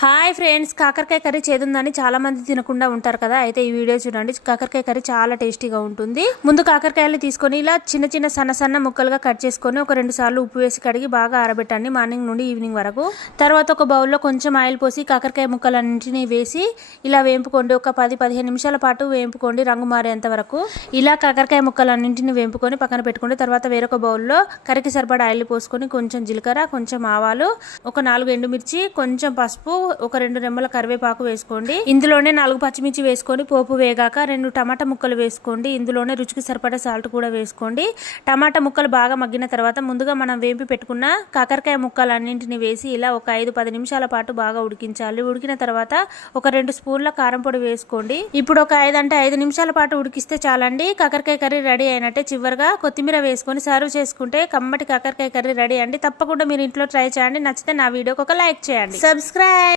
Hi friends, కాకరకాయ curry చేదుందని చాలా మంది తినకుండా ఉంటారు కదా. అయితే ఈ వీడియో చూడండి. కాకరకాయ కర్రీ చాలా టేస్టీగా ఉంటుంది. ముందు కాకరకాయలు తీసుకొని ఇలా చిన్న చిన్న సన్న సన్న ముక్కలుగా కట్ చేసుకొని ఒక 2 సార్లు ఉప్పు వేసి కడిగి బాగా ఆరబెట్టండి, మార్నింగ్ నుండి ఈవినింగ్ వరకు. తర్వాత ఒక బౌల్లో కొంచెం ఆయిల్ పోసి కాకరకాయ ముక్కలన్నింటినీ వేసి ఇలా వేంపుకోండి. ఒక 10-15 నిమిషాల పాటు వేంపుకోండి, రంగు మారేంత వరకు. ఇలా కాకరకాయ ముక్కలన్నింటినీ వేంపుకొని పక్కన పెట్టుకోండి. తర్వాత వేరొక బౌల్లో కర్రీకి సరిపడా ఆయిల్ పోసుకొని కొంచెం జీలకర్ర, కొంచెం ఆవాలు, ఒక 4 ఎండుమిర్చి, కొంచెం పసుపు, ఒక 2 రెమ్మల కరివేపాకు వేసుకోండి. ఇందులోనే 4 పచ్చిమిర్చి వేసుకొని పోపు వేగాక 2 టమాటా ముక్కలు వేసుకోండి. ఇందులోనే రుచికి సరిపడా సాల్ట్ కూడా వేసుకోండి. టమాటా ముక్కలు బాగా మగ్గిన తర్వాత ముందుగా మనం వేంపి పెట్టుకున్న కాకరకాయ ముక్కలన్నింటినీ వేసి ఇలా ఒక 5-10 నిమిషాల పాటు బాగా ఉడికించాలి. ఉడికిన తర్వాత ఒక 2 స్పూన్ల కారం పొడి వేసుకోండి. ఇప్పుడు ఒక 5 నిమిషాల పాటు ఉడికిస్తే చాలండి. కాకరకాయ కర్రీ రెడీ అయినట్టే. చివరిగా కొత్తిమీర వేసుకొని సర్వ్ చేసుకుంటే కమ్మటి కాకరకాయ కర్రీ రెడీ అండి. తప్పకుండా మీరు ఇంట్లో ట్రై చేయండి. నచ్చితే నా వీడియోకి ఒక లైక్ చేయండి. సబ్స్క్రైబ్.